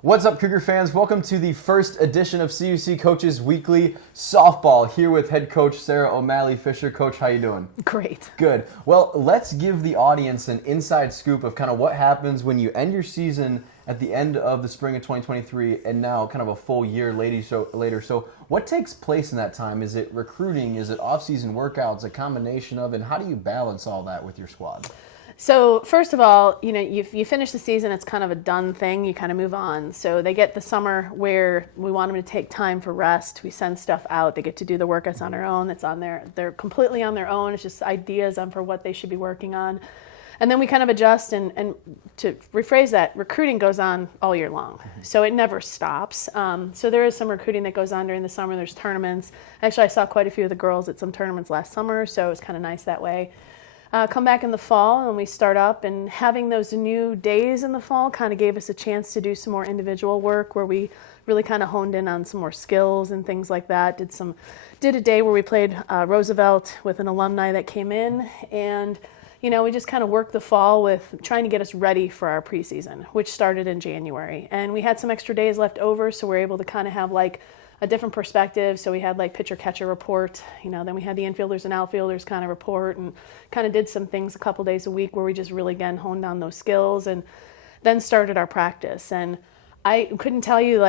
What's up, Cougar fans? Welcome to the first edition of CUC Coaches Weekly Softball. Here with head coach Sarah O'Malley Fisher. Coach, how you doing? Great. Good. Well, let's give the audience an inside scoop of kind of what happens when you end your season at the end of the spring of 2023 and now kind of a full year later. So what takes place in that time? Is it recruiting? Is it off-season workouts? A combination of? And how do you balance all that with your squad? So first of all, you finish the season, it's kind of a done thing. You kind of move on. So they get the summer where we want them to take time for rest. We send stuff out. They get to do the workouts on their own. They're completely on their own. It's just ideas for what they should be working on. And then we kind of adjust, and to rephrase that, recruiting goes on all year long. So it never stops. So there is some recruiting that goes on during the summer. There's tournaments. Actually, I saw quite a few of the girls at some tournaments last summer, so it was kind of nice that way. Come back in the fall and we start up, and having those new days in the fall kind of gave us a chance to do some more individual work where we really kind of honed in on some more skills and things like that. Did a day where we played Roosevelt with an alumni that came in, and we just kind of worked the fall with trying to get us ready for our preseason, which started in January. And we had some extra days left over, so we're able to kind of have like a different perspective. So we had like pitcher catcher report, then we had the infielders and outfielders kind of report, and kind of did some things a couple days a week where we just really again honed down those skills, and then started our practice. And I couldn't tell you,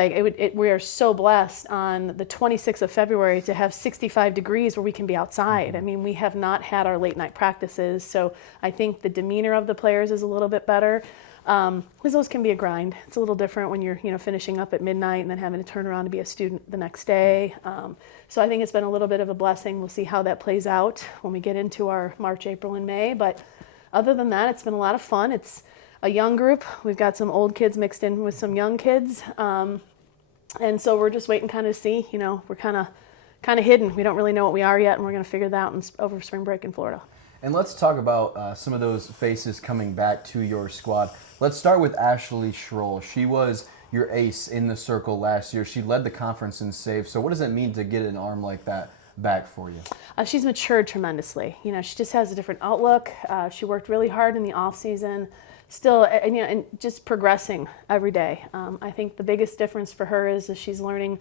we are so blessed on the 26th of February to have 65 degrees where we can be outside. I mean, we have not had our late night practices, so I think the demeanor of the players is a little bit better. Because those can be a grind. It's a little different when you're, finishing up at midnight and then having to turn around to be a student the next day. So I think it's been a little bit of a blessing. We'll see how that plays out when we get into our March, April, and May. But other than that, it's been a lot of fun. It's a young group. We've got some old kids mixed in with some young kids. And so we're just waiting kind of to see, we're kind of hidden. We don't really know what we are yet, and we're going to figure that out over spring break in Florida. And let's talk about some of those faces coming back to your squad. Let's start with Ashley Schroll. She was your ace in the circle last year. She led the conference in saves. So what does it mean to get an arm like that back for you? She's matured tremendously. She just has a different outlook. She worked really hard in the off season, still, and just progressing every day. I think the biggest difference for her is that she's learning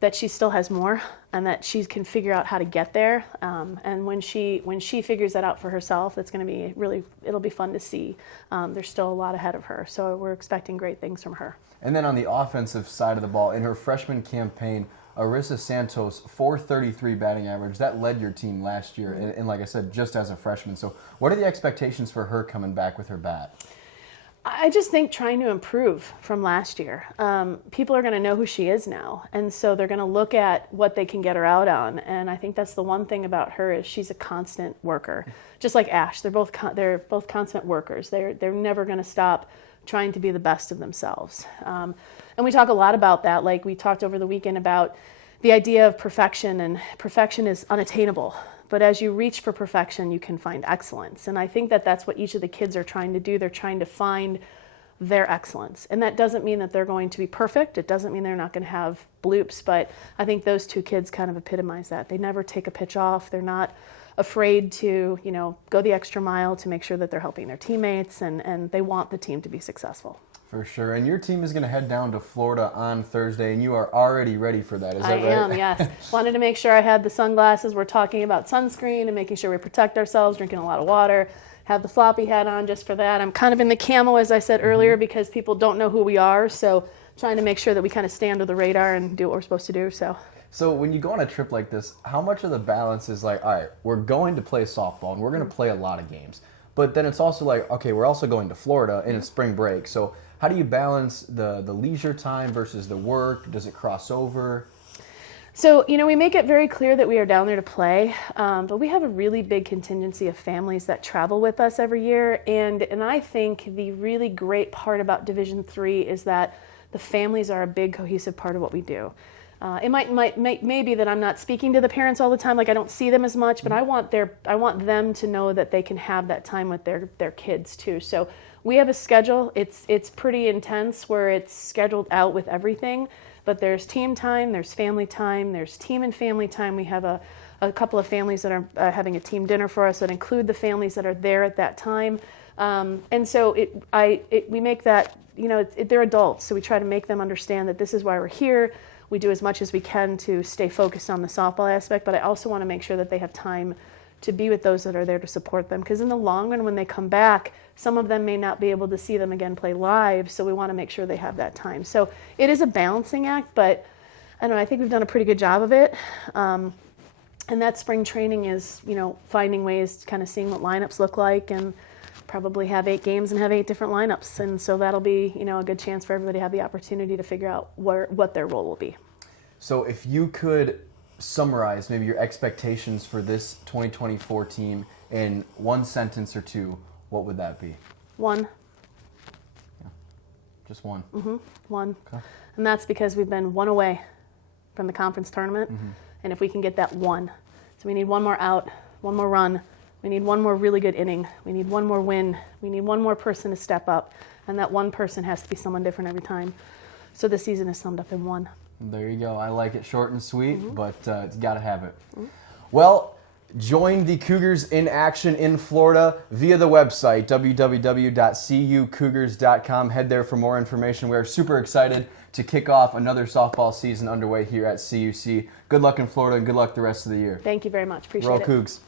that she still has more, and that she can figure out how to get there. And when she figures that out for herself, it's going to be it'll be fun to see. There's still a lot ahead of her, so we're expecting great things from her. And then on the offensive side of the ball, in her freshman campaign, Arissa Santos, .433 batting average. That led your team last year, and like I said, just as a freshman. So what are the expectations for her coming back with her bat? I just think trying to improve from last year. People are going to know who she is now, and so they're going to look at what they can get her out on. And I think that's the one thing about her is she's a constant worker, just like Ash. They're both constant workers. They're never going to stop trying to be the best of themselves. And we talk a lot about that. Like we talked over the weekend about the idea of perfection, and perfection is unattainable. But as you reach for perfection, you can find excellence. And I think that that's what each of the kids are trying to do. They're trying to find their excellence. And that doesn't mean that they're going to be perfect. It doesn't mean they're not going to have bloops. But I think those two kids kind of epitomize that. They never take a pitch off. They're not afraid to, go the extra mile to make sure that they're helping their teammates. And they want the team to be successful. For sure. And your team is going to head down to Florida on Thursday, and you are already ready for that. Is that right? I am, yes. Wanted to make sure I had the sunglasses. We're talking about sunscreen and making sure we protect ourselves, drinking a lot of water. Have the floppy hat on just for that. I'm kind of in the camo, as I said earlier, because people don't know who we are. So trying to make sure that we kind of stay under the radar and do what we're supposed to do. So when you go on a trip like this, how much of the balance is like, all right, we're going to play softball, and we're going to play a lot of games. But then it's also like, okay, we're also going to Florida, and it's spring break. So how do you balance the leisure time versus the work? Does it cross over? So, we make it very clear that we are down there to play, but we have a really big contingency of families that travel with us every year. And I think the really great part about Division III is that the families are a big cohesive part of what we do. It may be that I'm not speaking to the parents all the time, like I don't see them as much, but I want them to know that they can have that time with their kids too. So we have a schedule. It's pretty intense where it's scheduled out with everything, but there's team time, there's family time, there's team and family time. We have a couple of families that are having a team dinner for us that include the families that are there at that time. And so we make that, they're adults, so we try to make them understand that this is why we're here. We do as much as we can to stay focused on the softball aspect, but I also want to make sure that they have time to be with those that are there to support them. Because in the long run, when they come back, some of them may not be able to see them again play live, so we want to make sure they have that time. So it is a balancing act, but I don't know, I think we've done a pretty good job of it. And that spring training is, finding ways to kind of seeing what lineups look like, and probably have 8 games and have 8 different lineups. And so that'll be, a good chance for everybody to have the opportunity to figure out what their role will be. So if you could summarize maybe your expectations for this 2024 team in one sentence or two, what would that be? 1. Yeah. Just 1. Mm-hmm. 1. Okay. And that's because we've been 1 away from the conference tournament. Mm-hmm. And if we can get that 1. So we need 1 more out, 1 more run. We need 1 more really good inning. We need 1 more win. We need 1 more person to step up. And that 1 person has to be someone different every time. So the season is summed up in 1. There you go. I like it short and sweet, Mm-hmm. but it's got to have it. Mm-hmm. Well, join the Cougars in action in Florida via the website, www.cucougars.com. Head there for more information. We're super excited to kick off another softball season underway here at CUC. Good luck in Florida and good luck the rest of the year. Thank you very much. Appreciate Roll it. Cougs.